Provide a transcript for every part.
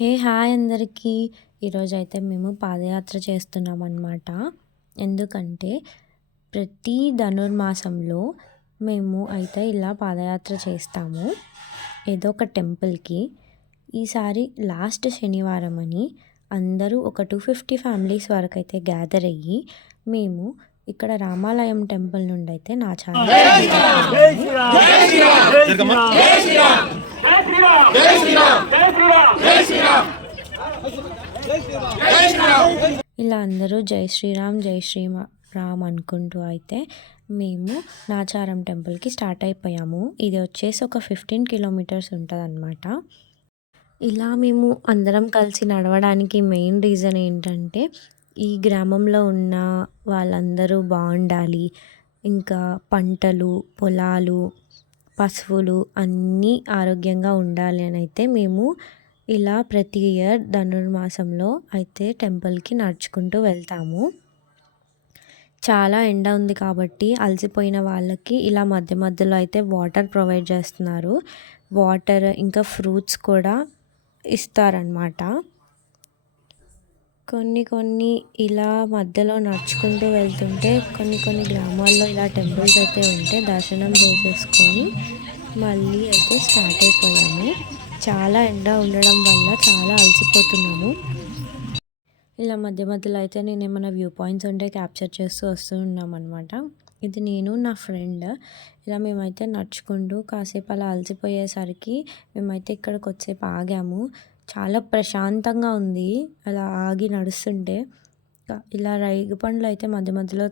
Hi అందరికీ. ఈరోజైతే మేము పాదయాత్ర చేస్తున్నామన్నమాట. ఎందుకంటే ప్రతి ధనుర్మాసంలో మేము అయితే ఇలా పాదయాత్ర చేస్తాము ఏదో ఒక టెంపుల్‌కి. ఈసారి లాస్ట్ శనివారం అని అందరూ ఒక 250 ఫ్యామిలీస్ వరకైతే గ్యాదర్ అయ్యి మేము ఇక్కడ రామాలయం టెంపుల్ నుండి అయితే నాచారం ఇలా అందరూ జై శ్రీరామ్ అనుకుంటూ అయితే మేము నాచారం టెంపుల్కి స్టార్ట్ అయిపోయాము. ఇది వచ్చేసి ఒక 15 కిలోమీటర్స్ ఉంటుందన్నమాట. ఇలా మేము అందరం కలిసి నడవడానికి మెయిన్ రీజన్ ఏంటంటే ఈ గ్రామంలో ఉన్న వాళ్ళందరూ బాగుండాలి, ఇంకా పంటలు, పొలాలు, పశువులు అన్నీ ఆరోగ్యంగా ఉండాలి అని అయితే మేము ఇలా ప్రతి ఇయర్ ధనుర్మాసంలో అయితే టెంపుల్కి నడుచుకుంటూ వెళ్తాము. చాలా ఎండ ఉంది కాబట్టి అలసిపోయిన వాళ్ళకి ఇలా మధ్య మధ్యలో అయితే వాటర్ ప్రొవైడ్ చేస్తున్నారు. వాటర్ ఇంకా ఫ్రూట్స్ కూడా ఇస్తారనమాట. కొన్ని ఇలా మధ్యలో నడుచుకుంటూ వెళ్తుంటే కొన్ని గ్రామాల్లో ఇలా టెంపుల్స్ అయితే ఉంటే దర్శనం చేసేసుకొని మళ్ళీ అయితే స్టార్ట్ అయిపోయాము. చాలా ఎండ ఉండడం వల్ల చాలా అలసిపోతున్నాము. ఇలా మధ్య మధ్యలో అయితే నేను ఏమైనా వ్యూ పాయింట్స్ ఉంటే క్యాప్చర్ చేస్తూ వస్తూ ఉన్నామన్నమాట. ఇది నేను నా ఫ్రెండ్ ఇలా మేమైతే నడుచుకుంటూ కాసేపు అలా అలసిపోయేసరికి మేమైతే ఇక్కడికి వచ్చేపు ఆగాము. చాలా ప్రశాంతంగా ఉంది అలా ఆగి నడుస్తుంటే. ఇలా రేగి పండ్లు అయితే మధ్య మధ్యలో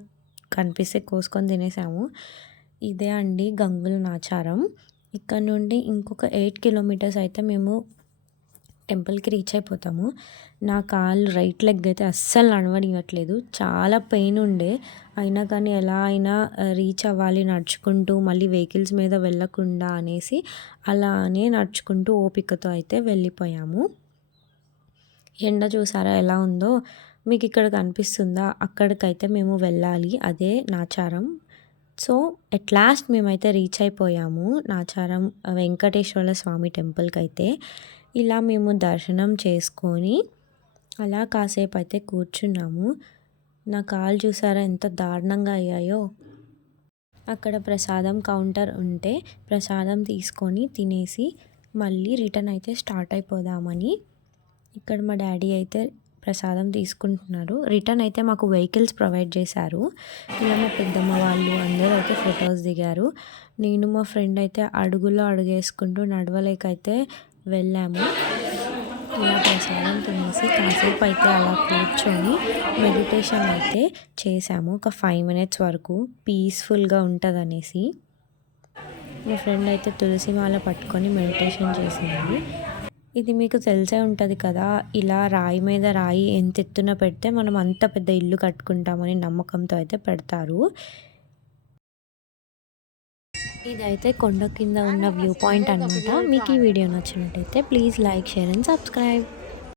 కనిపిస్తే కోసుకొని తినేసాము. ఇదే అండి గంగుల నాచారం. ఇక్కడ నుండి ఇంకొక 8 కిలోమీటర్స్ అయితే మేము టెంపుల్కి రీచ్ అయిపోతాము. నా కాళ్ళు రైట్ లెగ్ అయితే అస్సలు నడవనివ్వట్లేదు, చాలా పెయిన్ ఉండే. అయినా కానీ ఎలా అయినా రీచ్ అవ్వాలి నడుచుకుంటూ, మళ్ళీ వెహికల్స్ మీద వెళ్ళకుండా అనేసి అలానే నడుచుకుంటూ ఓపికతో అయితే వెళ్ళిపోయాము. ఎండ చూసారా ఎలా ఉందో, మీకు ఇక్కడ కనిపిస్తుందా? అక్కడికైతే మేము వెళ్ళాలి, అదే నాచారం. సో ఎట్ లాస్ట్ మేమైతే రీచ్ అయిపోయాము నాచారం వెంకటేశ్వర స్వామి టెంపుల్కి అయితే. ఇలా మేము దర్శనం చేసుకొని అలా కాసేపు అయితే కూర్చున్నాము. నా కాళ్ళు చూసారా ఎంత దారుణంగా అయ్యాయో. అక్కడ ప్రసాదం కౌంటర్ ఉంటే ప్రసాదం తీసుకొని తినేసి మళ్ళీ రిటర్న్ అయితే స్టార్ట్ అయిపోదామని ఇక్కడ మా డాడీ అయితే ప్రసాదం తీసుకుంటున్నారు. రిటర్న్ అయితే మాకు వెహికల్స్ ప్రొవైడ్ చేశారు. ఇలా మా పెద్దమ్మ వాళ్ళు అందరూ అయితే ఫొటోస్ దిగారు. నేను మా ఫ్రెండ్ అయితే అడుగులో అడుగేసుకుంటూ నడవలేకైతే వెళ్ళాము. ఇలా ప్రసాదం తినేసి కాసేపు అయితే అలా కూర్చొని మెడిటేషన్ అయితే చేసాము. ఒక 5 minutes వరకు పీస్ఫుల్గా ఉంటుంది అనేసి. మా ఫ్రెండ్ అయితే తులసి మాల పట్టుకొని మెడిటేషన్ చేసింది. ఇది మీకు తెలిసే ఉంటుంది కదా, ఇలా రాయి మీద రాయి ఎంత ఎత్తున పెడితే మనం అంత పెద్ద ఇల్లు కట్టుకుంటామని నమ్మకంతో అయితే పెడతారు. ఇదైతే కొండ కింద ఉన్న వ్యూ పాయింట్ అనమాట. మీకు ఈ వీడియో నచ్చినట్టయితే please like, share and subscribe.